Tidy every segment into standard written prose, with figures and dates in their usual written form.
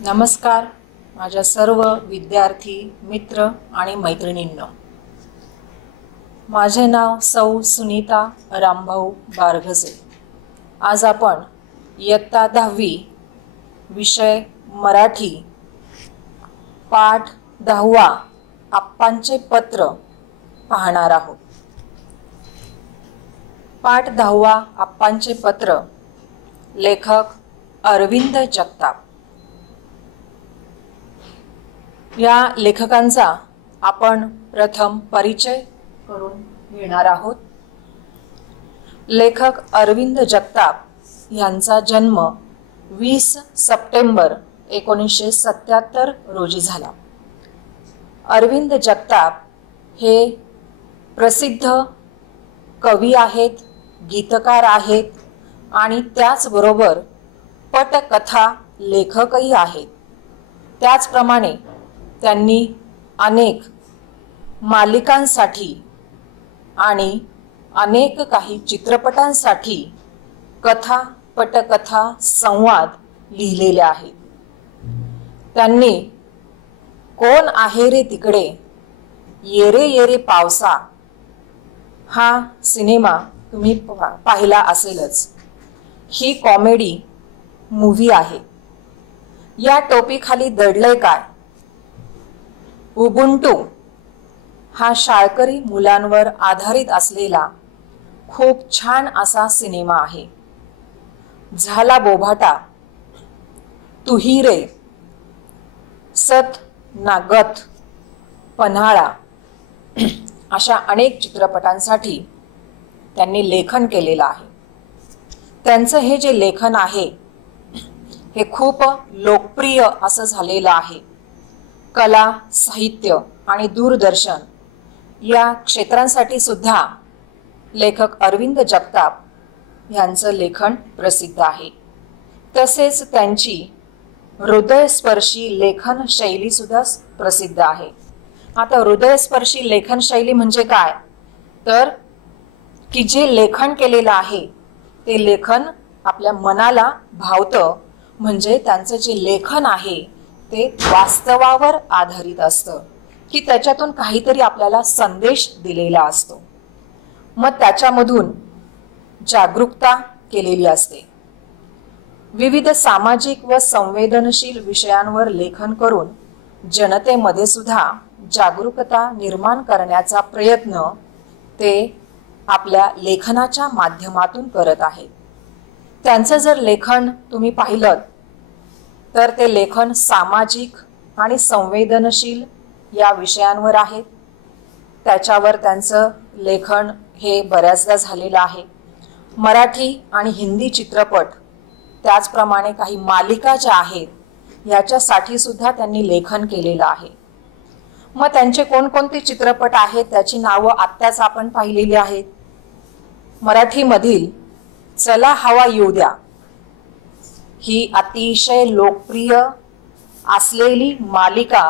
नमस्कार माझ्या सर्व विद्यार्थी मित्र आणि मैत्रिणींनो। माझे नाव सौ सुनीता रामभाऊ बारघसे। आज आपण इयत्ता 10वी विषय मराठी पाठ 10वा आप्पांचे पत्र पाहणार आहोत। पाठ 10वा आप्पांचे पत्र, लेखक अरविंद जगताप। या लेखकांचा आपण प्रथम परिचय करून घेणार आहोत। लेखक अरविंद जगताप यांचा जन्म 20 सप्टेंबर 1977 रोजी झाला। अरविंद जगताप हे प्रसिद्ध कवी आहेत, गीतकार आहेत आणि त्याचबरोबर पटकथा लेखकही आहेत। त्याचप्रमाणे त्यांनी अनेक मालिकांसाठी आणि अनेक काही चित्रपटांसाठी कथा, पटकथा, संवाद लिहिलेले आहेत। त्यांनी कोण आहे रे तिकडे, ये रे ये रे पावसा हा सिनेमा तुम्ही पाहिला असेलच। ही कॉमेडी मूवी आहे। या टोपीखाली दडलंय काय, उबुंटू हा शाळकरी मुलांवर आधारित असलेला खूप छान असा सिनेमा आहे। झाला बोभाटा, तुही रे, सत नागत, पन्हाळा अशा अनेक चित्रपटांसाठी त्यांनी लेखन केलेलं आहे। त्यांचं हे जे लेखन आहे हे खूप लोकप्रिय असं झालेलं आहे। कला, साहित्य आणि दूरदर्शन या क्षेत्रांसाठी सुद्धा लेखक अरविंद जगताप यांचं लेखन प्रसिद्ध आहे। तसेच त्यांची हृदयस्पर्शी लेखन शैली सुद्धा प्रसिद्ध आहे। आता हृदयस्पर्शी लेखन शैली म्हणजे काय, तर की जे लेखन केलेलं आहे ते लेखन आपल्या मनाला भावतं। म्हणजे त्यांचं जे लेखन आहे ते वास्तवावर आधारित असतं, की त्याच्यातून काहीतरी आपल्याला संदेश दिलेला असतो। मग त्याच्यामधून जागरूकता केलेली असते। विविध सामाजिक व संवेदनशील विषयांवर लेखन करून जनतेमध्ये सुद्धा जागरूकता निर्माण करण्याचा प्रयत्न ते आपल्या लेखनाच्या माध्यमातून करत आहेत। त्यांचं जर लेखन तुम्ही पाहिलं तर ते लेखन सामाजिक आणि संवेदनशील या विषयांवर आहे। त्याच्यावर त्यांचं लेखन हे बऱ्याचदा झालेलं आहे। मराठी आणि हिंदी चित्रपट, त्याचप्रमाणे काही मालिका ज्या आहेत याच्यासाठी सुद्धा त्यांनी लेखन केलेलं आहे। मग त्यांचे कोणकोणते चित्रपट आहेत त्याची नावं आत्ताच आपण पाहिलेली आहेत। मराठीमधील चला हवा येऊ द्या ही अतिशय लोकप्रिय असलेली मालिका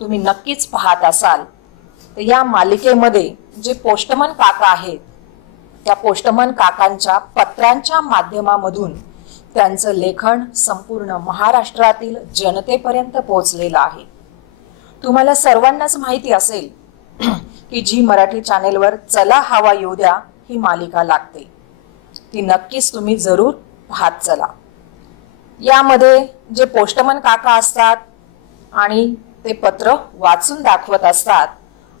तुम्ही नक्कीच पाहत असाल। तर या मालिकेमध्ये जे पोस्टमन काका आहेत त्या पोस्टमन काकांच्या पत्रांच्या माध्यमामधून त्यांचं लेखन संपूर्ण महाराष्ट्रातील जनतेपर्यंत पोहोचलेलं आहे। तुम्हाला सर्वांनाच माहिती असेल की जी मराठी चॅनेलवर चला हवा येऊ द्या ही मालिका लागते, ती नक्कीच तुम्ही जरूर पाहत चला। यामध्ये जे पोस्टमन काका असतात आणि ते पत्र वाचून दाखवत असतात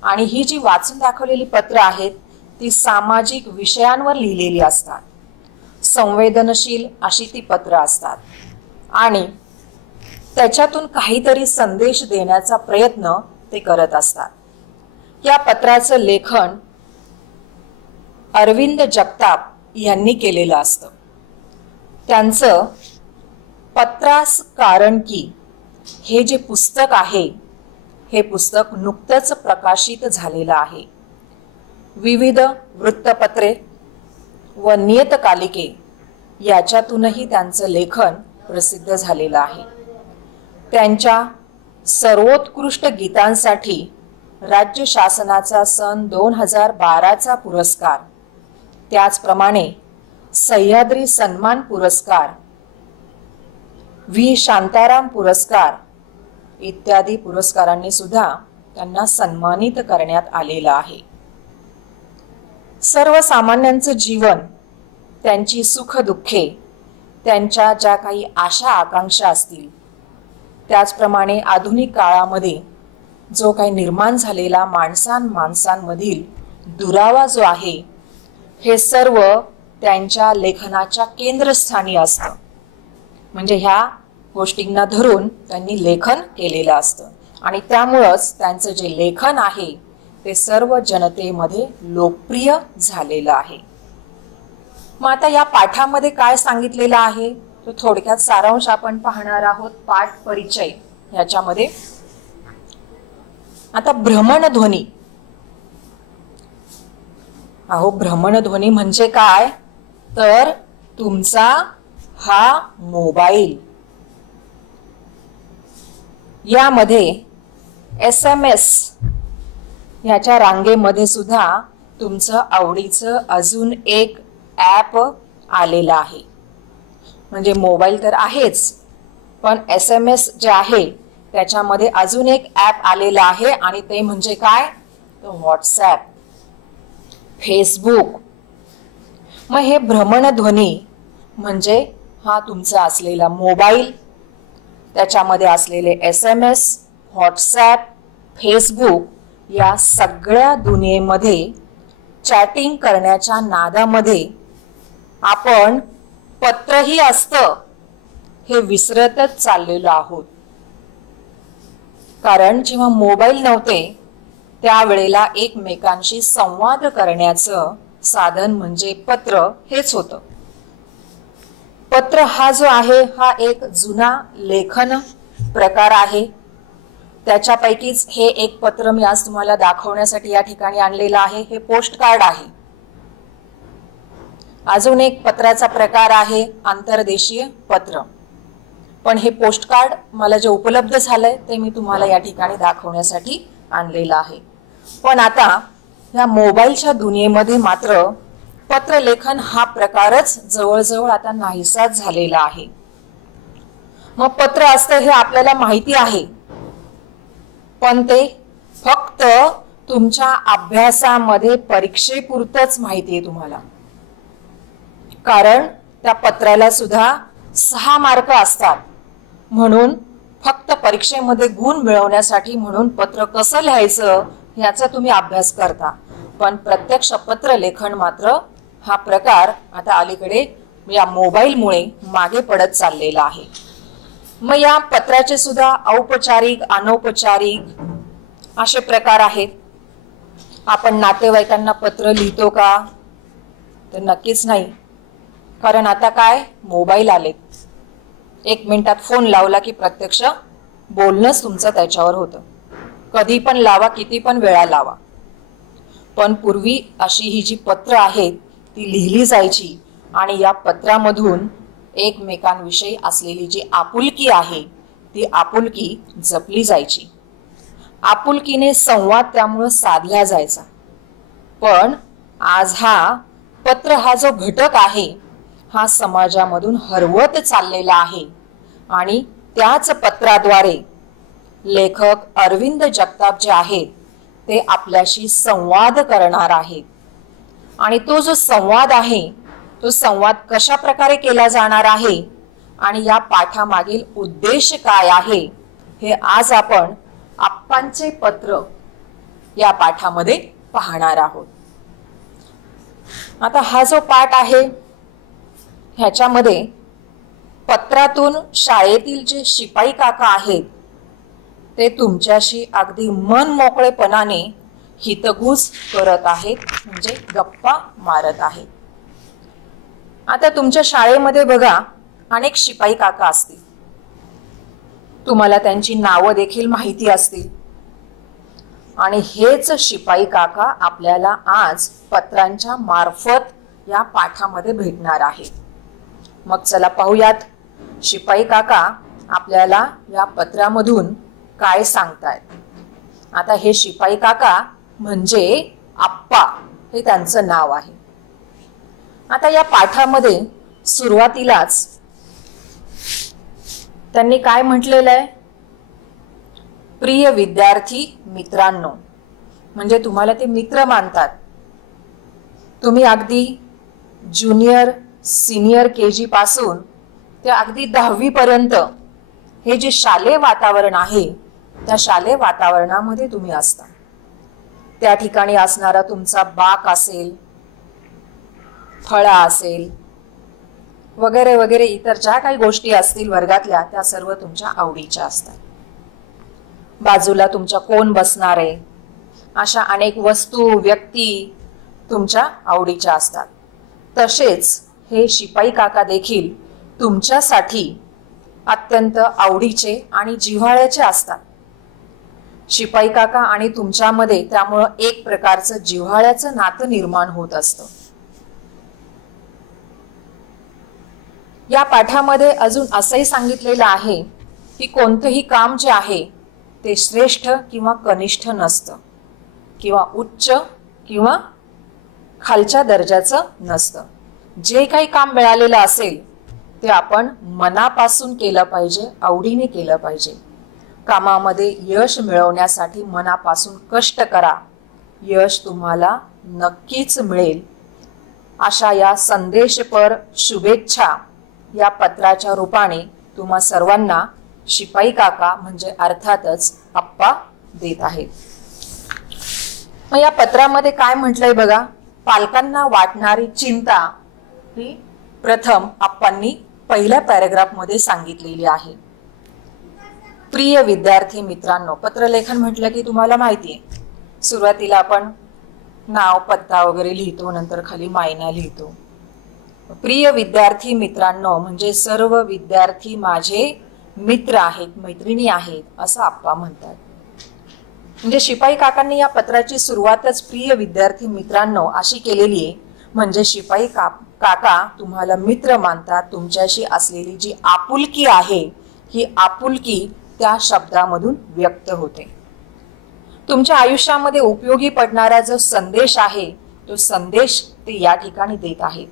आणि ही जी वाचून दाखवलेली पत्र आहेत ती सामाजिक विषयांवर लिहिलेली असतात। संवेदनशील अशी ती पत्र असतात आणि त्याच्यातून काहीतरी संदेश देण्याचा प्रयत्न ते करत असतात। या पत्राचं लेखन अरविंद जगताप यांनी केलेलं असतं। त्यांचं पत्रास कारण की हे जे पुस्तक आहे हे पुस्तक नुकतंच प्रकाशित झालेलं आहे। विविध वृत्तपत्रे व नियतकालिके याच्यातूनही त्यांचं लेखन प्रसिद्ध झालेलं आहे। त्यांच्या सर्वोत्कृष्ट गीतांसाठी राज्य शासनाचा सन 2012चा पुरस्कार, त्याचप्रमाणे सह्याद्री सन्मान पुरस्कार व्ही शांताराम पुरस्कार इत्यादी पुरस्कारांनी सुद्धा त्यांना सन्मानित करण्यात आलेलं आहे. सर्वसामान्यांचं जीवन, त्यांची सुख दुःखे, त्यांच्या ज्या काही आशा आकांक्षा असतील, त्याचप्रमाणे आधुनिक काळामध्ये जो काही निर्माण झालेला माणसांमधील दुरावा जो आहे, हे सर्व त्यांच्या लेखनाच्या केंद्रस्थानी असतं. म्हणजे ह्या गोष्टींना धरून त्यांनी लेखन केलेलं असतं आणि त्यामुळंच त्यांचं जे लेखन आहे ते सर्व जनतेमध्ये लोकप्रिय झालेलं आहे. मग आता या पाठामध्ये काय सांगितलेलं आहे, तो थोडक्यात सारांश आपण पाहणार आहोत. पाठ परिचय ह्याच्यामध्ये आता भ्रमणध्वनी. भ्रमणध्वनी म्हणजे काय, तर तुमचा हा मोबाईल, यामध्ये SMS ह्याच्या रांगेमध्ये सुद्धा तुमचं आवडीचं अजून एक ॲप आलेलं आहे. म्हणजे मोबाईल तर आहेच, पण SMS जे आहे त्याच्यामध्ये अजून एक ॲप आलेलं आहे आणि ते म्हणजे काय, तर व्हॉट्सॲप, फेसबुक. मग हे भ्रमणध्वनी म्हणजे हा तुमचा असलेला मोबाईल, त्याच्यामध्ये असलेले SMS, व्हॉट्सॲप, फेसबुक या सगळ्या दुनियेमध्ये चॅटिंग करण्याच्या नादामध्ये आपण पत्रही असतं हे विसरतच चाललेलो आहोत. कारण जेव्हा मोबाईल नव्हते त्यावेळेला एकमेकांशी संवाद करण्याचं साधन म्हणजे पत्र हेच होतं. पत्र हा जो आहे हा एक जुना लेखन प्रकार आहे. त्याच्यापैकीच हे एक पत्र मी आज तुम्हाला दाखवण्यासाठी या ठिकाणी आणलेलं आहे. हे पोस्ट कार्ड आहे. अजून एक पत्राचा प्रकार आहे आंतरदेशीय पत्र, पण हे पोस्ट कार्ड मला जे उपलब्ध झालंय ते मी तुम्हाला या ठिकाणी दाखवण्यासाठी आणलेलं आहे. पण आता या मोबाईलच्या दुनियेमध्ये मात्र पत्रलेखन हा प्रकारच जवळजवळ आता नाहीसाच झालेला आहे. मग पत्र असतं हे आपल्याला माहिती आहे, पण ते फक्त तुमच्या अभ्यासामध्ये परीक्षेपुरतच माहिती आहे तुम्हाला. कारण त्या पत्राला सुद्धा 6 मार्क असतात, म्हणून फक्त परीक्षेमध्ये गुण मिळवण्यासाठी म्हणून पत्र कसं लिहायचं याचा तुम्ही अभ्यास करता. पण प्रत्यक्ष पत्र लेखन मात्र हा प्रकार आता अलीकडे या मोबाईलमुळे मागे पडत चाललेला आहे. मग या पत्राचे सुद्धा औपचारिक, अनौपचारिक असे प्रकार आहेत. आपण नातेवाईकांना पत्र लिहितो का, तर नक्कीच नाही. कारण आता काय, मोबाईल आलेत. 1 मिनिटात फोन लावला की प्रत्यक्ष बोलणंच तुमचं त्याच्यावर होतं. कधी पण लावा, किती पण वेळा लावा. पण पूर्वी अशी ही जी पत्र आहेत ती लिहिली जायची आणि या पत्रामधून एकमेकांविषयी असलेली जी आपुलकी आहे ती आपुलकी जपली जायची. आपुलकीने संवाद त्यामुळे साधला जायचा. पण आज हा पत्र हा जो घटक आहे हा समाजामधून हरवत चाललेला आहे आणि त्याच पत्राद्वारे लेखक अरविंद जगताप जे आहेत ते आपल्याशी संवाद करणार आहेत. आणि तो जो संवाद आहे तो संवाद कशा प्रकारे केला जाणार आहे आणि या पाठामागील उद्देश काय आहे हे आज आपण आप्पांचे पत्र या पाठामध्ये पाहणार आहोत. आता हा जो पाठ आहे ह्याच्यामध्ये पत्रातून शाळेतील जे शिपाई काका आहेत ते तुमच्याशी अगदी मन मोकळेपणाने हितगुज करत आहेत, म्हणजे गप्पा मारत आहेत. आता तुमच्या शाळेमध्ये बघा अनेक शिपाई काका असतील. तुम्हाला त्यांची नावं देखील माहिती असतील. आणि हेच शिपाई काका आपल्याला आज पत्रांच्या मार्फत या पाठामध्ये भेटणार आहेत. मग चला पाहूयात शिपाई काका आपल्याला या पत्रामधून काय सांगतायत. आता हे शिपाई काका म्हणजे आप्पा हे त्यांचं नाव आहे. आता या पाठामध्ये सुरुवातीलाच त्यांनी काय म्हटलेलं आहे? प्रिय विद्यार्थी मित्रांनो, म्हणजे तुम्हाला ते मित्र मानतात. तुम्ही अगदी ज्युनियर सिनियर KG पासून ते अगदी 10वी पर्यंत हे जे शालेय वातावरण आहे त्या शालेय वातावरणामध्ये तुम्ही असता. त्या ठिकाणी असणारा तुमचा बाग असेल, फळा असेल, वगैरे वगैरे इतर ज्या काही गोष्टी असतील वर्गातल्या त्या सर्व तुमच्या आवडीच्या असतात. बाजूला तुमच्या कोण बसणार आहे अशा अनेक वस्तू व्यक्ती तुमच्या आवडीच्या असतात. तसेच हे शिपाई काका देखील तुमच्यासाठी अत्यंत आवडीचे आणि जिव्हाळ्याचे असतात. शिपाई काका आणि तुमच्यामध्ये त्यामुळे एक प्रकारचं जिव्हाळ्याचं नातं निर्माण होत असतं. या पाठामध्ये अजून असंही सांगितलेलं आहे की कोणतंही काम जे आहे ते श्रेष्ठ किंवा कनिष्ठ नसतं, किंवा उच्च किंवा खालच्या दर्जाचं नसतं. जे काही काम मिळालेलं असेल ते आपण मनापासून केलं पाहिजे, आवडीने केलं पाहिजे. कामामध्ये यश मिळवण्यासाठी मनापासून कष्ट करा, यश तुम्हाला नक्कीच मिळेल. अशा या संदेशपर शुभेच्छा या पत्राच्या रूपाने तुम्हा सर्वांना शिपाई काका म्हणजे अर्थातच आप्पा देत आहेत. मग या पत्रामध्ये काय म्हटलंय बघा? पालकांना वाटणारी चिंता ही प्रथम आप्पांनी पहिल्या पॅराग्राफ मध्ये सांगितलेली आहे. प्रिय विद्यार्थी मित्रांनो, पत्रलेखन म्हटलं की तुम्हाला माहिती आहे, सुरुवातीला आपण नाव पत्ता वगैरे लिहितो, नंतर खाली मायना लिहितो. प्रिय विद्यार्थी मित्रांनो म्हणजे सर्व विद्यार्थी माझे मित्र आहेत, मैत्रिणी आहेत असं आप्पा म्हणतात. म्हणजे शिपाई काकांनी या पत्राची सुरुवातच प्रिय विद्यार्थी मित्रांनो अशी केलेली आहे. म्हणजे शिपाई काका तुम्हाला मित्र मानतात. तुमच्याशी असलेली जी आपुलकी आहे ही आपुलकी त्या शब्दामधून व्यक्त होते. तुमच्या आयुष्यामध्ये उपयोगी पडणारा जो संदेश आहे तो संदेश ते या ठिकाणी देत आहेत.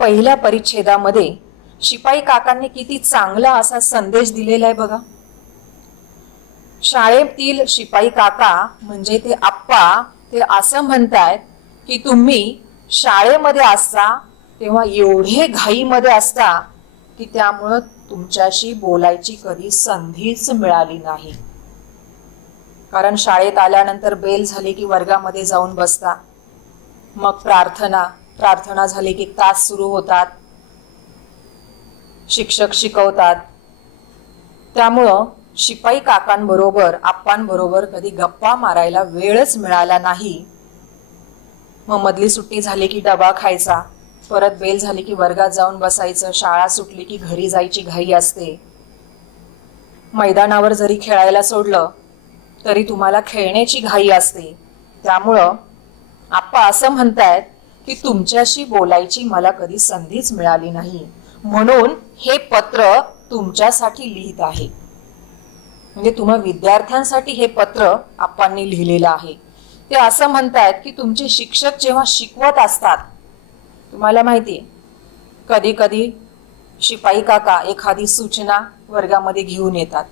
पहिल्या परिच्छेदामध्ये शिपाई काकांनी किती चांगला असा संदेश दिलेला आहे बघा. शाळेतील शिपाई काका म्हणजे ते आप्पा ते असं म्हणतायत की तुम्ही शाळेमध्ये असता तेव्हा एवढे घाईमध्ये असता की त्यामुळं तुमच्याशी बोलायची कधी संधीच मिळाली नाही. कारण शाळेत आल्यानंतर बेल झाली की वर्गामध्ये जाऊन बसता, मग प्रार्थना झाली की तास सुरू होतात, शिक्षक शिकवतात. त्यामुळं शिपाई काकांबरोबर आप्पांबरोबर कधी गप्पा मारायला वेळच मिळाला नाही. मग मधली सुट्टी झाली की डबा खायचा, परत बेल झाली की वर्गात जाऊन बसायचं, शाळा सुटली की घरी जायची घाई असते. मैदानावर जरी खेळायला सोडलं तरी तुम्हाला खेळण्याची घाई असते. त्यामुळं आप्पा असं म्हणतायत की तुमच्याशी बोलायची मला कधी संधीच मिळाली नाही, म्हणून हे पत्र तुमच्यासाठी लिहित आहे. म्हणजे तुम्हा विद्यार्थ्यांसाठी हे पत्र आप्पांनी लिहिलेलं आहे. ते असं म्हणतायत की तुमचे शिक्षक जेव्हा शिकवत असतात, तुम्हाला माहिती आहे कधी कधी शिपाई काका एखादी सूचना वर्गामध्ये घेऊन येतात,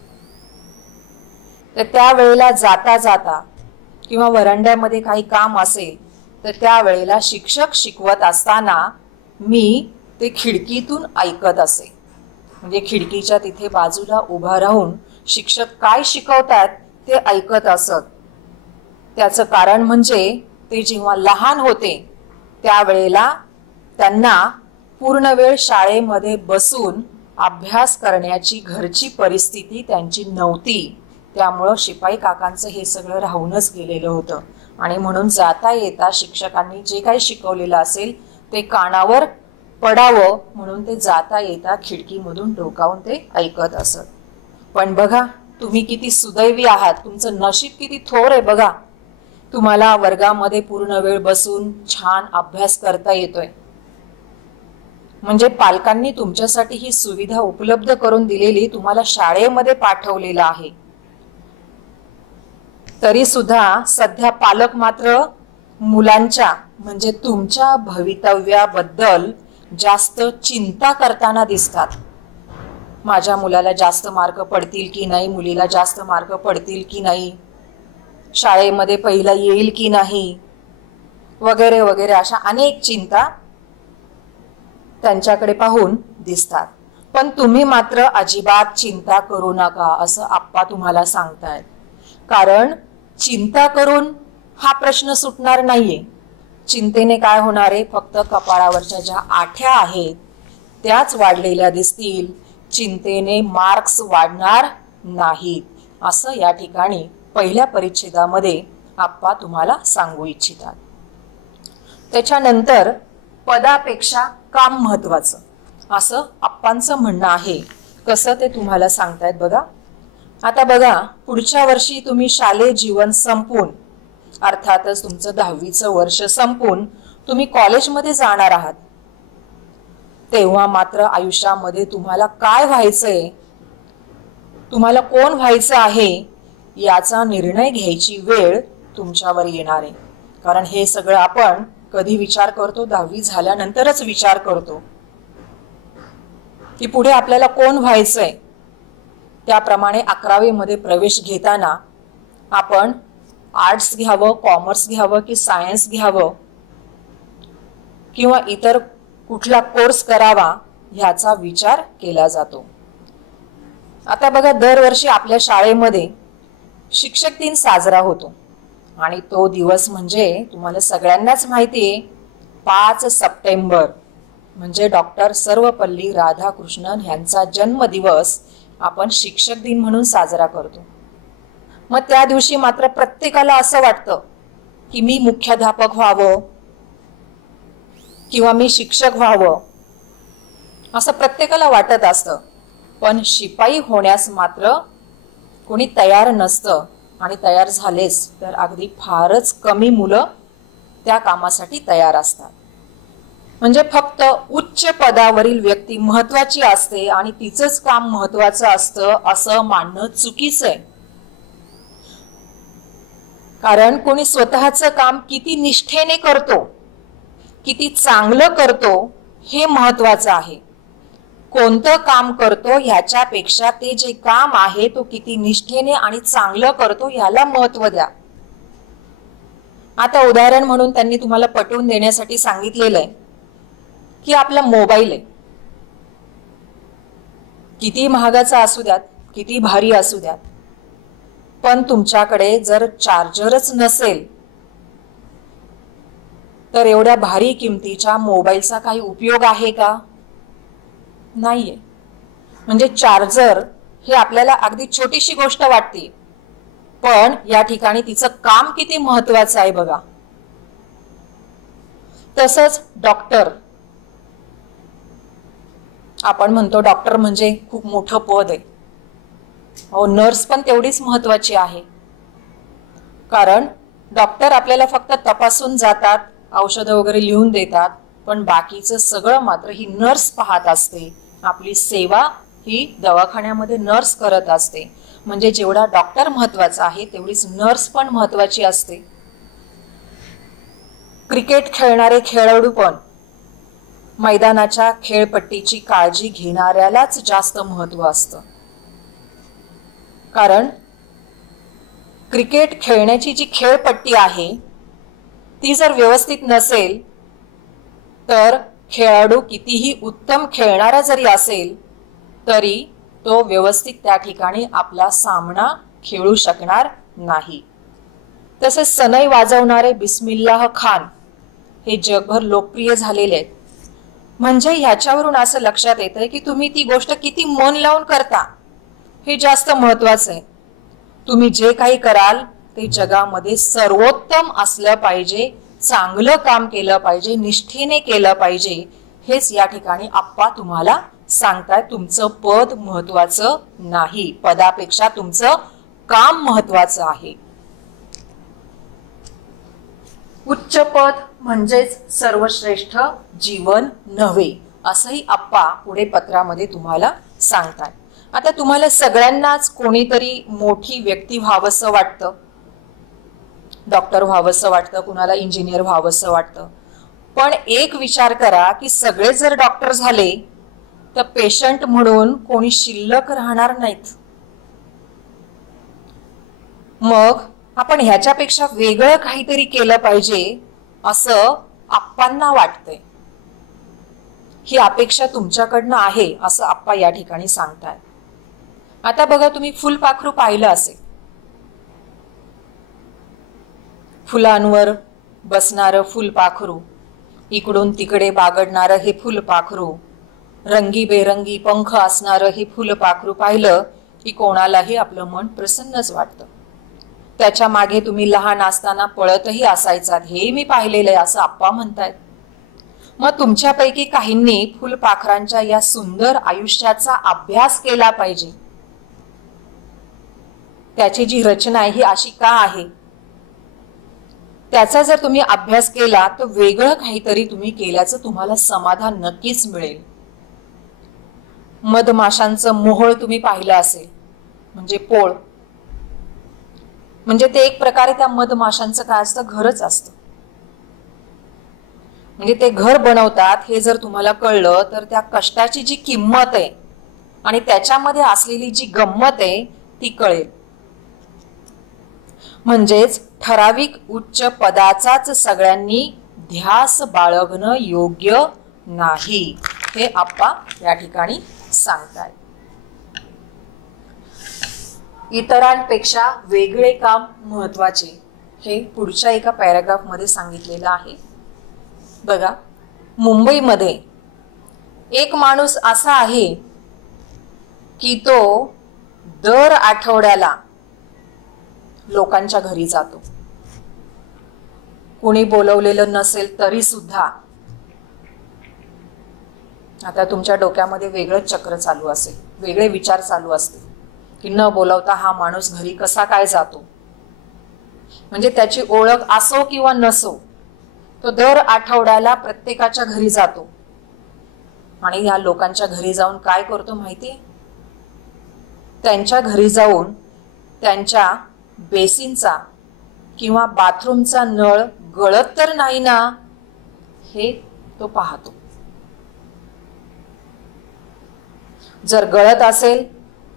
तर त्यावेळेला जाता जाता किंवा वरांड्यामध्ये काही काम असेल तर त्यावेळेला शिक्षक शिकवत असताना मी ते खिडकीतून ऐकत असे. म्हणजे खिडकीच्या तिथे बाजूला उभा राहून शिक्षक काय शिकवतात ते ऐकत असत. त्याचं कारण म्हणजे ते जेव्हा लहान होते त्यावेळेला त्यांना पूर्ण वेळ शाळेमध्ये बसून अभ्यास करण्याची घरची परिस्थिती त्यांची नव्हती. त्यामुळं शिपाई काकांचं हे सगळं राहूनच गेलेलं होतं आणि म्हणून जाता येता शिक्षकांनी जे काही शिकवलेलं असेल ते कानावर पडावं म्हणून ते जाता येता खिडकीमधून डोकावून ते ऐकत असत. पण बघा तुम्ही किती सुदैवी आहात, तुमचं नशीब किती थोर आहे बघा. तुम्हाला वर्गामध्ये पूर्ण वेळ बसून छान अभ्यास करता येतोय. म्हणजे पालकांनी तुमच्यासाठी ही सुविधा उपलब्ध करून दिलेली, तुम्हाला शाळेमध्ये पाठवलेलं आहे. तरी सुद्धा सध्या पालक मात्र मुलांच्या म्हणजे तुमच्या भवितव्याबद्दल जास्त चिंता करताना दिसतात. माझ्या मुलाला जास्त मार्क पडतील की नाही, मुलीला जास्त मार्क पडतील की नाही, शाळेमध्ये पहिला येईल की नाही, वगैरे वगैरे अशा अनेक चिंता त्यांच्याकडे पाहून दिसतात. पण तुम्ही मात्र अजिबात चिंता करू नका असं आप्पा तुम्हाला सांगतायत. कारण चिंता करून हा प्रश्न सुटणार नाहीये. चिंतेने काय होणार आहे, फक्त कपाळावरच्या ज्या आठ्या आहेत त्याच वाढलेल्या दिसतील. चिंतेने मार्क्स वाढणार नाहीत असं या ठिकाणी पहिल्या परिच्छेदामध्ये आप्पा तुम्हाला सांगू इच्छितात. त्याच्यानंतर पदापेक्षा काम महत्वाचं असं आप्पांचं म्हणणं आहे. कसं ते तुम्हाला सांगतायत बघा. आता बघा, पुढच्या वर्षी तुम्ही शालेय जीवन संपून, अर्थातच तुमचं 10वीचं वर्ष संपून तुम्ही कॉलेजमध्ये जाणार आहात. तेव्हा मात्र आयुष्यामध्ये तुम्हाला काय व्हायचंय, तुम्हाला कोण व्हायचं आहे याचा निर्णय घ्यायची वेळ तुमच्यावर येणार आहे. कारण हे सगळं आपण कधी विचार करतो, 10वी झाल्यानंतरच विचार करतो की पुढे आपल्याला कोण व्हायचंय. त्याप्रमाणे 11वी मध्ये प्रवेश घेताना आपण आर्ट्स घ्यावं, कॉमर्स घ्यावं की सायन्स घ्यावं किंवा इतर कुठला कोर्स करावा ह्याचा विचार केला जातो. आता बघा, दरवर्षी आपल्या शाळेमध्ये शिक्षक दिन साजरा होतो आणि तो दिवस म्हणजे तुम्हाला सगळ्यांनाच माहिती आहे 5 सप्टेंबर म्हणजे डॉक्टर सर्वपल्ली राधाकृष्णन यांचा जन्मदिवस आपण शिक्षक दिन म्हणून साजरा करतो. मग त्या दिवशी मात्र प्रत्येकाला असं वाटतं की मी मुख्याध्यापक व्हावं किंवा मी शिक्षक व्हावं असं प्रत्येकाला वाटत असतं. पण शिपाई होण्यास मात्र कोणी तयार नसतं आणि तयार झालेच तर अगदी फारच कमी मुलं त्या कामासाठी तयार असतात. म्हणजे फक्त उच्च पदावरील व्यक्ती महत्वाची असते आणि तिचंच काम महत्वाचं असतं असं मानणं चुकीचं आहे. कारण कोणी स्वतःचं काम किती निष्ठेने करतो, किती चांगलं करतो हे महत्वाचं आहे. कोणतं काम करतो ह्याच्यापेक्षा ते जे काम आहे तो किती निष्ठेने आणि चांगलं करतो ह्याला महत्व द्या. आता उदाहरण म्हणून त्यांनी तुम्हाला पटवून देण्यासाठी सांगितलेलं आहे की आपला मोबाईल आहे, किती महागाचा असू द्यात, किती भारी असू द्यात, पण तुमच्याकडे जर चार्जरच नसेल तर एवढ्या भारी किमतीच्या मोबाईलचा काही उपयोग आहे का? नाहीये. म्हणजे चार्जर हे आपल्याला अगदी छोटीशी गोष्ट वाटते, पण या ठिकाणी तिचं काम किती महत्वाचं आहे बघा. तसंच डॉक्टर, आपण म्हणतो डॉक्टर म्हणजे खूप मोठं पद आहे. हो, नर्स पण तेवढीच महत्वाची आहे. कारण डॉक्टर आपल्याला फक्त तपासून जातात, औषधं वगैरे लिहून देतात, पण बाकीचं सगळं मात्र ही नर्स पाहत असते. आपली सेवा ही दवाखान्यामध्ये नर्स करत असते. म्हणजे जेवढा डॉक्टर महत्वाचा आहे तेवढीच नर्स पण महत्वाची असते. क्रिकेट खेळणारे खेळाडू पण मैदानाच्या खेळपट्टीची काळजी घेणाऱ्यालाच जास्त महत्व असतं. कारण क्रिकेट खेळण्याची जी खेळपट्टी आहे ती जर व्यवस्थित नसेल तर खेळाडू कितीही उत्तम खेळणारा जरी असेल तरी तो व्यवस्थित त्या ठिकाणी आपला सामना खेळू शकणार नाही. तसेच सनई वाजवणारे बिस्मिल्लाह खान हे जगभर लोकप्रिय झालेले आहेत. म्हणजे ह्याच्यावरून असं लक्षात येतंय की तुम्ही ती गोष्ट किती मन लावून करता हे जास्त महत्वाचं आहे. तुम्ही जे काही कराल ते जगामध्ये सर्वोत्तम असलं पाहिजे, चांगलं काम केलं पाहिजे, निष्ठेने केलं पाहिजे. हेच या ठिकाणी आप्पा तुम्हाला सांगताय. तुमचं पद महत्वाचं नाही, पदापेक्षा तुमचं काम महत्वाचं आहे. उच्च पद म्हणजेच सर्वश्रेष्ठ जीवन नव्हे असंही आप्पा पुढे पत्रामध्ये तुम्हाला सांगतात. आता तुम्हाला सगळ्यांनाच कोणीतरी मोठी व्यक्ती व्हावंसं वाटतं, डॉक्टर व्हावंसं वाटतं, कुणाला इंजिनियर व्हावंसं वाटतं. पण एक विचार करा की सगळे जर डॉक्टर झाले तर पेशंट म्हणून कोणी शिल्लक राहणार नाहीत. मग आपण ह्याच्यापेक्षा वेगळं काहीतरी केलं पाहिजे असं आप्पांना वाटतंय. ही अपेक्षा तुमच्याकडनं आहे असं आप्पा या ठिकाणी सांगताय. आता बघा, तुम्ही फुलपाखरू पाहिलं असेल. फुलांवर बसणारं फुलपाखरू, इकडून तिकडे बागडणारं हे फुलपाखरू, रंगीबेरंगी पंख असणारं हे फुलपाखरू पाहिलं की कोणालाही आपलं मन प्रसन्नच वाटतं. त्याच्या मागे तुम्ही लहान असताना पळतही असायचात, हे मी पाहिलेलं आहे असं आप्पा म्हणतायत. मग तुमच्यापैकी काहींनी फुलपाखरांच्या या सुंदर आयुष्याचा अभ्यास केला पाहिजे. त्याची जी रचना आहे ही अशी का आहे, त्याचा जर तुम्ही अभ्यास केला तर वेगळं काहीतरी तुम्ही केल्याचं तुम्हाला समाधान नक्कीच मिळेल. मधमाशांचं मोहोळ तुम्ही पाहिलं असेल, म्हणजे पोळ, म्हणजे ते एक प्रकारे त्या मधमाशांचं काय असतं, घरच असतं. म्हणजे ते घर बनवतात हे जर तुम्हाला कळलं तर त्या कष्टाची जी किंमत आहे आणि त्याच्यामध्ये असलेली जी गंमत आहे ती कळेल. म्हणजेच ठराविक उच्च पदाचाच सगळ्यांनी ध्यास बाळगणं योग्य नाही, हे आप्पा या ठिकाणी सांगतायत. इतरांपेक्षा वेगळे काम महत्वाचे, हे पुढच्या एका पॅराग्राफ मध्ये सांगितलेलं आहे. बघा, मुंबईमध्ये एक माणूस असा आहे की तो दर आठवड्याला लोकांच्या घरी जातो. कोणी बोलवलेलं नसेल तरी सुद्धा. आता तुमच्या डोक्यामध्ये वेगळं चक्र चालू असेल, वेगळे विचार चालू असतील की न बोलवता हा माणूस घरी कसा काय जातो. म्हणजे त्याची ओळख असो किंवा नसो, तो दर आठवड्याला प्रत्येकाच्या घरी जातो. आणि या लोकांच्या घरी जाऊन काय करतो माहितीये? त्यांच्या घरी जाऊन त्यांच्या बेसिनचा किंवा बाथरूमचा नळ गळत तर नाही ना, हे तो पाहतो. जर गळत असेल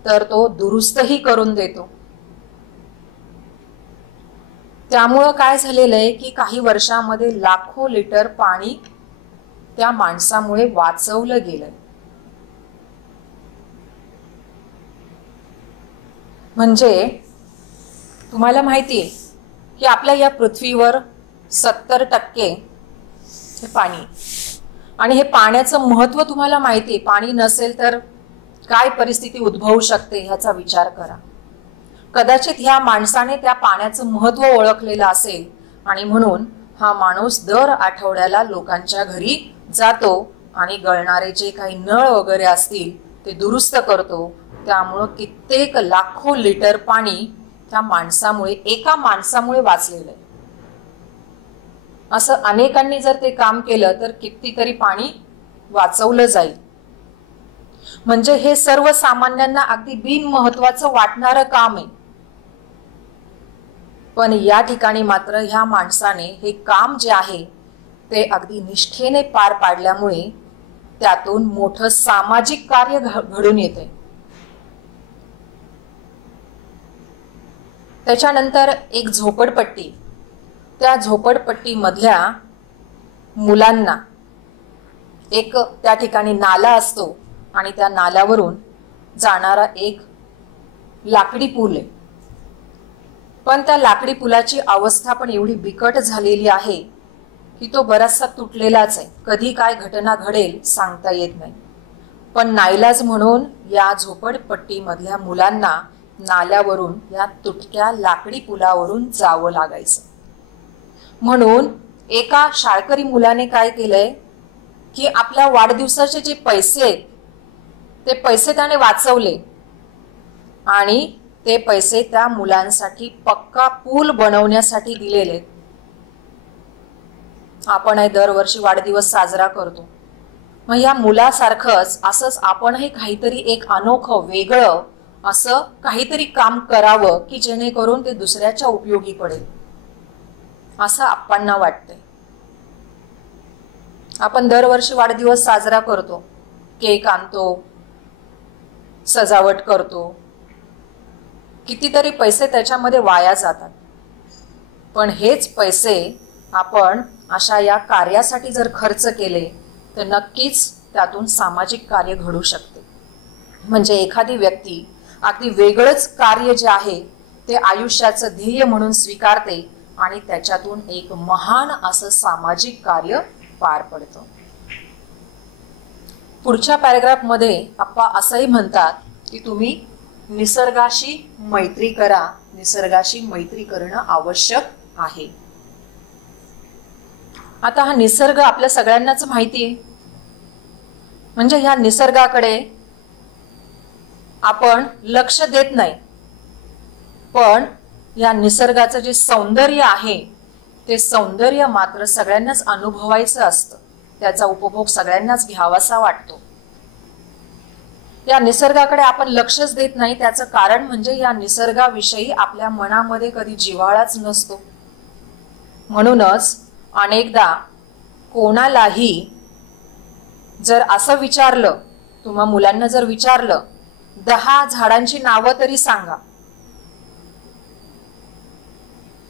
तर तो दुरुस्तही करून देतो. त्यामुळं काय झालेलं आहे की काही वर्षांमध्ये लाखो लिटर पाणी त्या माणसामुळे वाचवलं गेलंय. म्हणजे तुम्हाला माहितीये की आपल्या या पृथ्वीवर 70% हे पाणी, आणि हे पाण्याचं महत्व तुम्हाला माहितीये. पाणी नसेल तर काय परिस्थिती उद्भवू शकते ह्याचा विचार करा. कदाचित ह्या माणसाने त्या पाण्याचं महत्व ओळखलेलं असेल आणि म्हणून हा माणूस दर आठवड्याला लोकांच्या घरी जातो आणि गळणारे जे काही नळ वगैरे असतील ते दुरुस्त करतो. त्यामुळं कित्येक लाखो लिटर पाणी त्या माणसामुळे, एका माणसामुळे वाचलेलं आहे. असं अनेकांनी जर ते काम केलं तर कितीतरी पाणी वाचवलं जाईल. म्हणजे हे सर्वसामान्यांना अगदी बिनमहत्वाचं वाटणारं काम आहे. पण या ठिकाणी मात्र ह्या माणसाने हे काम जे आहे ते अगदी निष्ठेने पार पाडल्यामुळे त्यातून मोठं सामाजिक कार्य घडून येते. त्याच्यानंतर एक झोपडपट्टी, त्या झोपडपट्टीमधल्या मुलांना एक त्या ठिकाणी नाला असतो आणि त्या नाल्यावरून जाणारा एक लाकडी पूल आहे. पण त्या लाकडी पुलाची अवस्था पण एवढी बिकट झालेली आहे की तो बराचसा तुटलेलाच आहे. कधी काय घटना घडेल सांगता येत नाही. पण नाईलाज म्हणून या झोपडपट्टीमधल्या मुलांना नाल्यावरून, या तुटक्या लाकडी पुलावरून जावं लागायचं. म्हणून एका शाळकरी मुलाने काय केलंय की आपल्या वाढदिवसाचे जे पैसे आहेत ते पैसे त्याने वाचवले आणि ते पैसे त्या मुलांसाठी पक्का पूल बनवण्यासाठी दिलेले. आपण दरवर्षी वाढदिवस साजरा करतो. मग या मुलासारखंच असंच आपणही काहीतरी एक अनोखं वेगळं असं काहीतरी काम करावं की जेणेकरून ते दुसऱ्याच्या उपयोगी पडेल असं आप्पांना वाटतंय. आपण दरवर्षी वाढदिवस साजरा करतो केक आणतो, सजावट करतो, कितीतरी पैसे त्याच्यामध्ये वाया जातात. पण हेच पैसे आपण अशा या कार्यासाठी जर खर्च केले तर नक्कीच त्यातून सामाजिक कार्य घडू शकते. म्हणजे एखादी व्यक्ती अगदी वेगळंच कार्य जे आहे ते आयुष्याचं ध्येय म्हणून स्वीकारते आणि त्याच्यातून एक महान असं सामाजिक कार्य पार पडतं. पुढच्या पॅराग्राफमध्ये आप्पा असंही म्हणतात की तुम्ही निसर्गाशी मैत्री करा. निसर्गाशी मैत्री करणं आवश्यक आहे. आता हा निसर्ग आपल्या सगळ्यांनाच माहिती आहे. म्हणजे ह्या निसर्गाकडे आपण लक्ष देत नाही, पण या निसर्गाचं जे सौंदर्य आहे ते सौंदर्य मात्र सगळ्यांनाच अनुभवायचं असतं. त्याचा उपभोग सगळ्यांनाच घ्यावासा वाटतो. या निसर्गाकडे आपण लक्षच देत नाही. त्याचं कारण म्हणजे या निसर्गाविषयी आपल्या मनामध्ये कधी जिव्हाळाच नसतो. म्हणूनच अनेकदा कोणालाही जर असं विचारलं, तुम्हा मुलांना जर विचारलं 10 झाडांची नावं तरी सांगा,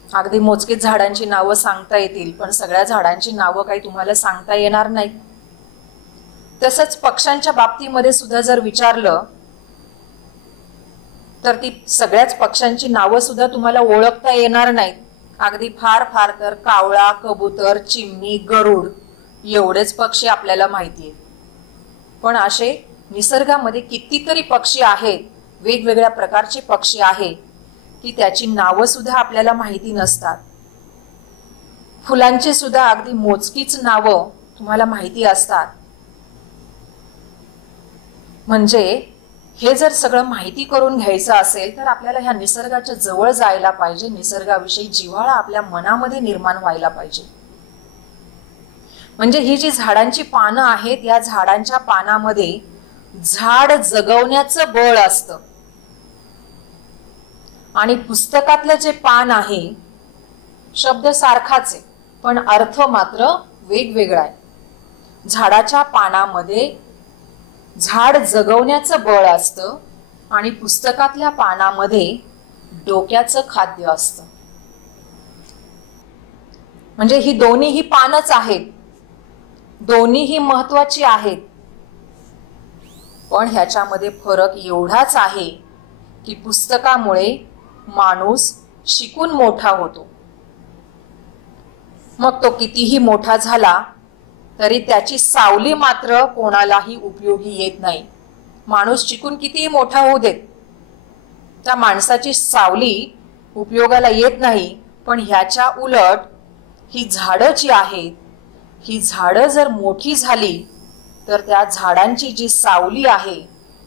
अगदी मोजकीच झाडांची नावं सांगता येतील, पण सगळ्या झाडांची नावं काही तुम्हाला सांगता येणार नाहीत. तसंच पक्ष्यांच्या बाबतीमध्ये सुद्धा जर विचारलं तर ती सगळ्याच पक्ष्यांची नावं सुद्धा तुम्हाला ओळखता येणार नाहीत. अगदी फार फार तर कावळा, कबूतर, चिमणी, गरुड एवढेच पक्षी आपल्याला माहिती आहेत. पण असे निसर्गामध्ये कितीतरी पक्षी आहेत, वेगवेगळ्या प्रकारचे पक्षी आहेत की त्याची नावं सुद्धा आपल्याला माहिती नसतात. फुलांची सुद्धा अगदी मोजकीच नावं तुम्हाला माहिती असतात. म्हणजे हे जर सगळं माहिती करून घ्यायचं असेल तर आपल्याला ह्या निसर्गाच्या जवळ जायला पाहिजे. निसर्गाविषयी जिव्हाळा आपल्या मनामध्ये निर्माण व्हायला पाहिजे. म्हणजे ही जी झाडांची पानं आहेत, या झाडांच्या पानामध्ये झाड जगवण्याचं बळ असतं. आणि पुस्तकातलं जे पान आहे, शब्द सारखाच आहे पण अर्थ मात्र वेगवेगळा आहे. झाडाच्या पानामध्ये झाड जगवण्याचं बळ असतं आणि पुस्तकातल्या पानामध्ये डोक्याचं खाद्य असतं. म्हणजे ही दोन्हीही पानच आहेत, दोन्हीही महत्वाची आहेत. पण ह्याच्यामध्ये फरक एवढाच आहे की पुस्तकामुळे माणूस शिकून मोठा होतो. मग तो कितीही मोठा झाला तरी त्याची सावली मात्र कोणालाही उपयोगी येत नाही. माणूस शिकून कितीही मोठा होऊ देत, त्या माणसाची सावली उपयोगाला येत नाही. पण ह्याच्या उलट ही झाडं जी आहेत, ही झाडं जर मोठी झाली तर त्या झाडांची जी सावली आहे,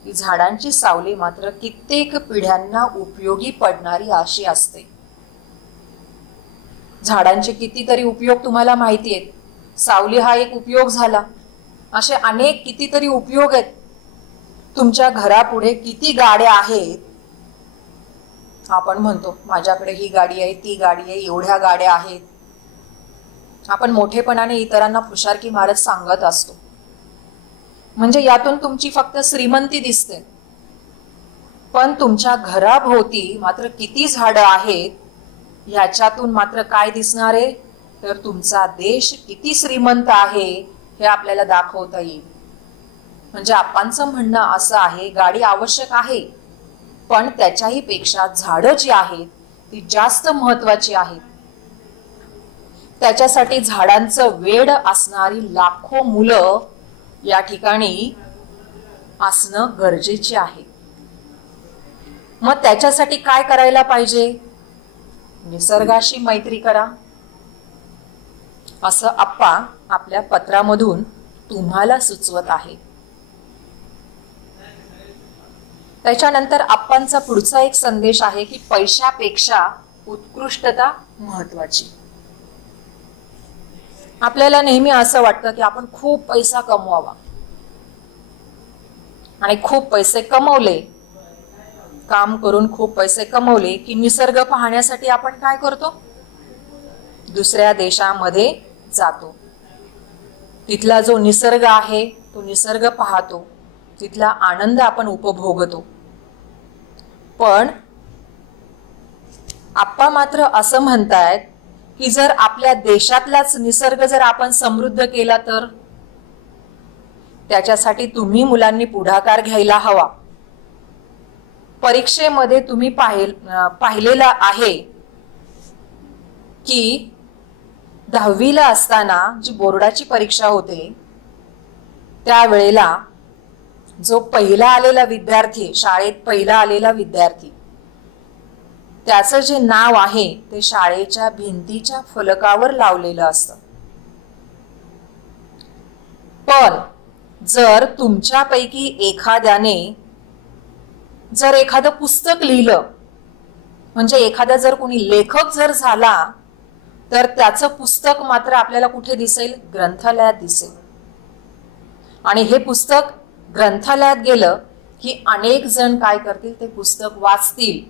ती झाडांची सावली मात्र कित्येक पिढ्यांना उपयोगी पडणारी अशी असते. झाडांचे कितीतरी उपयोग तुम्हाला माहिती आहेत. सावली हा एक उपयोग झाला. असे अनेक कितीतरी उपयोग आहेत. तुमच्या घरापुढे किती गाड्या आहेत. आपण म्हणतो माझ्याकडे ही गाडी आहे, ती गाडी आहे, एवढ्या गाड्या आहेत. आपण मोठेपणाने इतरांना फुशारकी मारत सांगत असतो. म्हणजे यातून तुमची फक्त श्रीमंती दिसते. पण तुमच्या घराभोवती मात्र किती झाडं आहेत याच्यातून मात्र काय दिसणार आहे तर तुमचा देश किती श्रीमंत आहे हे आपल्याला दाखवता येईल. म्हणजे आप्पांचं म्हणणं असं आहे, गाडी आवश्यक आहे पण त्याच्याही पेक्षा झाडं जी आहेत ती जास्त महत्वाची आहेत. त्याच्यासाठी झाडांचं वेड असणारी लाखो मुलं या ठिकाणी असणं गरजेचे आहे. मग त्याच्यासाठी काय करायला पाहिजे? निसर्गाशी मैत्री करा, असं आप्पा आपल्या पत्रामधून तुम्हाला सुचवत आहे. त्याच्यानंतर आप्पांचा पुढचा एक संदेश आहे की पैशापेक्षा उत्कृष्टता महत्वाची. आपल्याला नेहमी असं वाटतं की आपण खूप पैसा कमवावा आणि खूप पैसे कमवले, काम करून खूप पैसे कमवले की निसर्ग पाहण्यासाठी आपण काय करतो? दुसऱ्या देशामध्ये जातो. तिथला जो निसर्ग आहे तो निसर्ग पाहतो, तिथला आनंद आपण उपभोगतो. पण आप्पा मात्र असं म्हणतायत की जर आपल्या देशातलाच निसर्ग जर आपण समृद्ध केला तर त्याच्यासाठी तुम्ही मुलांनी पुढाकार घ्यायला हवा. परीक्षेमध्ये तुम्ही पाहिलेलं आहे की 10वीला असताना जी बोर्डाची परीक्षा होते त्यावेळेला जो पहिला आलेला विद्यार्थी, शाळेत पहिला आलेला विद्यार्थी, त्याचं जे नाव आहे ते शाळेच्या भिंतीच्या फलकावर लावलेलं असतं. पण जर तुमच्यापैकी एखाद्याने जर एखादं पुस्तक लिहिलं, म्हणजे एखादा जर कोणी लेखक जर झाला, तर त्याचं पुस्तक मात्र आपल्याला कुठे दिसेल? ग्रंथालयात दिसेल. आणि हे पुस्तक ग्रंथालयात गेलं की अनेक जण काय करतील? ते पुस्तक वाचतील.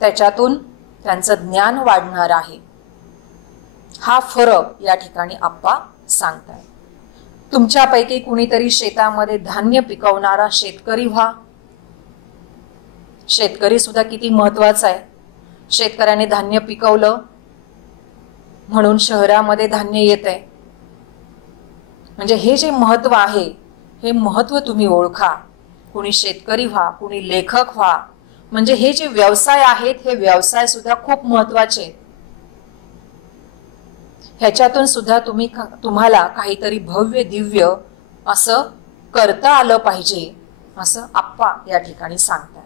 त्याच्यातून त्यांचं ज्ञान वाढणार आहे. हा फरक या ठिकाणी आप्पा सांगताय. तुमच्यापैकी कुणीतरी शेतामध्ये धान्य पिकवणारा शेतकरी व्हा. शेतकरी सुद्धा किती महत्वाचा आहे. शेतकऱ्याने धान्य पिकवलं म्हणून शहरामध्ये धान्य येतंय. म्हणजे हे जे महत्व आहे, हे महत्व तुम्ही ओळखा. कुणी शेतकरी व्हा, कुणी लेखक व्हा. म्हणजे हे जे व्यवसाय आहेत, हे व्यवसाय सुद्धा खूप महत्वाचे आहेत. ह्याच्यातून सुद्धा तुम्हाला काहीतरी भव्य दिव्य असं करता आलं पाहिजे, असं आप्पा या ठिकाणी सांगतायत.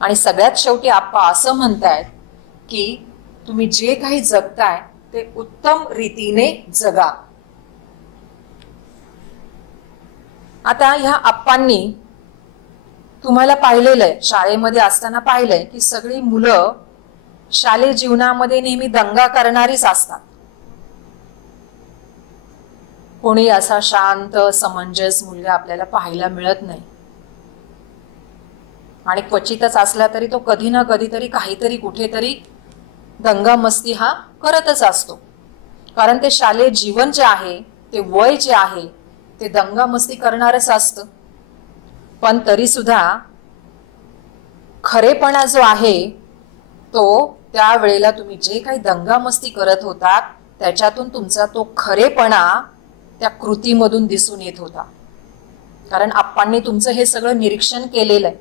आणि सगळ्यात शेवटी आप्पा असं म्हणतायत की तुम्ही जे काही जगताय ते उत्तम रीतीने जगा. आता ह्या आप्पांनी तुम्हाला पाहिलेलं आहे, शाळेमध्ये असताना पाहिलंय की सगळी मुलं शालेय जीवनामध्ये नेहमी दंगा करणारीच असतात. कोणी असा शांत समंजस मुलगा आपल्याला पाहायला मिळत नाही. आणि क्वचितच असला तरी तो कधी ना कधीतरी काहीतरी कुठेतरी दंगा मस्ती हा करतच असतो. कारण ते शालेय जीवन जे आहे, ते वय जे आहे, ते दंगा मस्ती करणारच असतं. पण तरी सुद्धा खरेपणा जो आहे तो त्यावेळेला तुम्ही जे काही दंगा मस्ती करत होतात त्याच्यातून तुमचा तो खरेपणा त्या कृतीमधून दिसून येत होता. कारण आप्पांनी तुमचं हे सगळं निरीक्षण केलेलं आहे.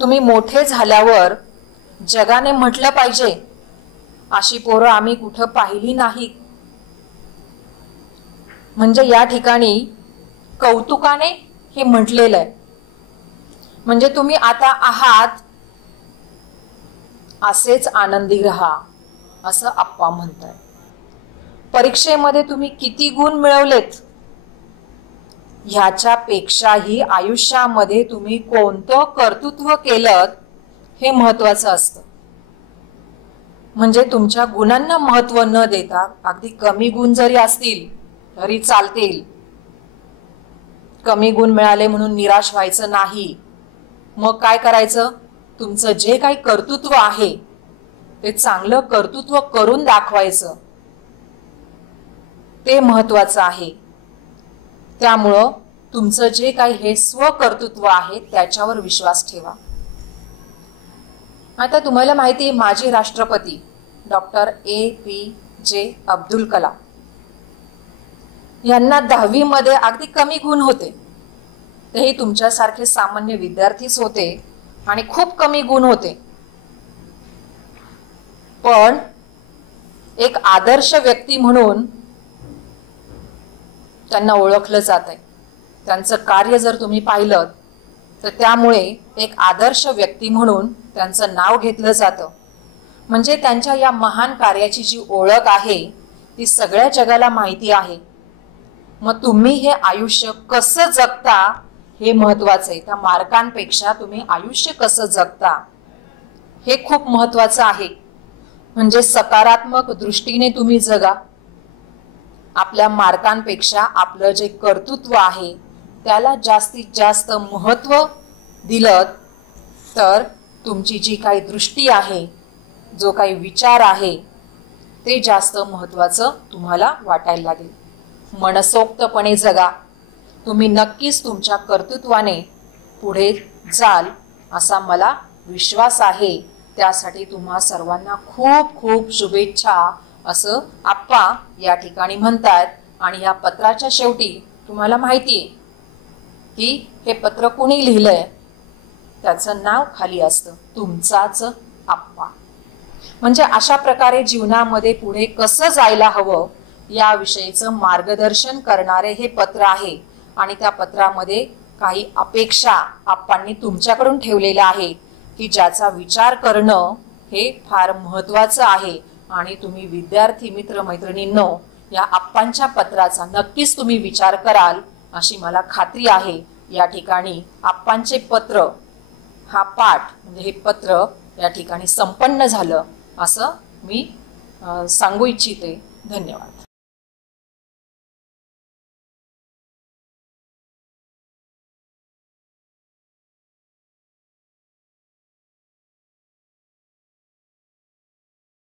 तुम्ही मोठे झाल्यावर जगाने म्हटलं पाहिजे अशी पोरं आम्ही कुठं पाहिली नाही. म्हणजे या ठिकाणी कौतुकाने हे म्हटलेलं आहे. म्हणजे तुम्ही आता आहात असेच आनंदी राहा, असं आप्पा म्हणताय. परीक्षेमध्ये तुम्ही किती गुण मिळवलेत ह्याच्यापेक्षाही आयुष्यामध्ये तुम्ही कोणतं कर्तृत्व केलं हे महत्वाचं असतं. म्हणजे तुमच्या गुणांना महत्व न देता अगदी कमी गुण जरी असतील तरी चालतील. कमी गुण मिळाले म्हणून निराश व्हायचं नाही. मग काय करायचं? तुमचं जे काही कर्तृत्व आहे ते चांगलं कर्तृत्व करून दाखवायचं, ते महत्वाचं आहे. त्यामुळं तुमचं जे काही हे स्वकर्तृत्व आहे त्याच्यावर विश्वास ठेवा. आता तुम्हाला माहिती आहे, माजी राष्ट्रपती डॉक्टर APJ अब्दुल कलाम यांना 10वी मध्ये अगदी कमी गुण होते. तेही तुमच्यासारखे सामान्य विद्यार्थीच होते आणि खूप कमी गुण होते. पण एक आदर्श व्यक्ती म्हणून त्यांना ओळखलं जात आहे. त्यांचं कार्य जर तुम्ही पाहिलं तर त्यामुळे एक आदर्श व्यक्ती म्हणून त्यांचं नाव घेतलं जातं. म्हणजे त्यांच्या या महान कार्याची जी ओळख आहे ती सगळ्या जगाला माहिती आहे. मग तुम्ही हे आयुष्य कसं जगता हे महत्वाचं आहे. त्या मार्कांपेक्षा तुम्ही आयुष्य कसं जगता हे खूप महत्वाचं आहे. म्हणजे सकारात्मक दृष्टीने तुम्ही जगा. आपल्या मार्कांपेक्षा आपलं जे कर्तृत्व आहे त्याला जास्तीत जास्त महत्व दिलं तर तुमची जी काही दृष्टी आहे, जो काही विचार आहे ते जास्त महत्वाचं तुम्हाला वाटायला लागेल. मनसोक्तपणे जगा. तुम्ही नक्कीच तुमच्या कर्तृत्वाने पुढे जाल असा मला विश्वास आहे. त्यासाठी तुम्हा सर्वांना खूप खूप शुभेच्छा असं आप्पा या ठिकाणी म्हणतात. आणि या पत्राच्या शेवटी तुम्हाला माहिती आहे की हे पत्र कोणी लिहिलंय, त्याचं नाव खाली असतं, तुमचाच आप्पा. म्हणजे अशा प्रकारे जीवनामध्ये पुढे कसं जायला हवं याविषयीचं मार्गदर्शन करणारे हे पत्र आहे. आणि त्या पत्रामध्ये काही अपेक्षा आप्पांनी तुमच्याकडून ठेवलेल्या आहेत की ज्याचा विचार करणं हे फार महत्त्वाचं आहे. आणि तुम्ही विद्यार्थी मित्र मैत्रिणींनो या आप्पांच्या पत्राचा नक्कीच तुम्ही विचार कराल अशी मला खात्री आहे. या ठिकाणी आप्पांचे पत्र हा पाठ म्हणजे हे पत्र या ठिकाणी संपन्न झालं असं मी सांगू इच्छिते. धन्यवाद.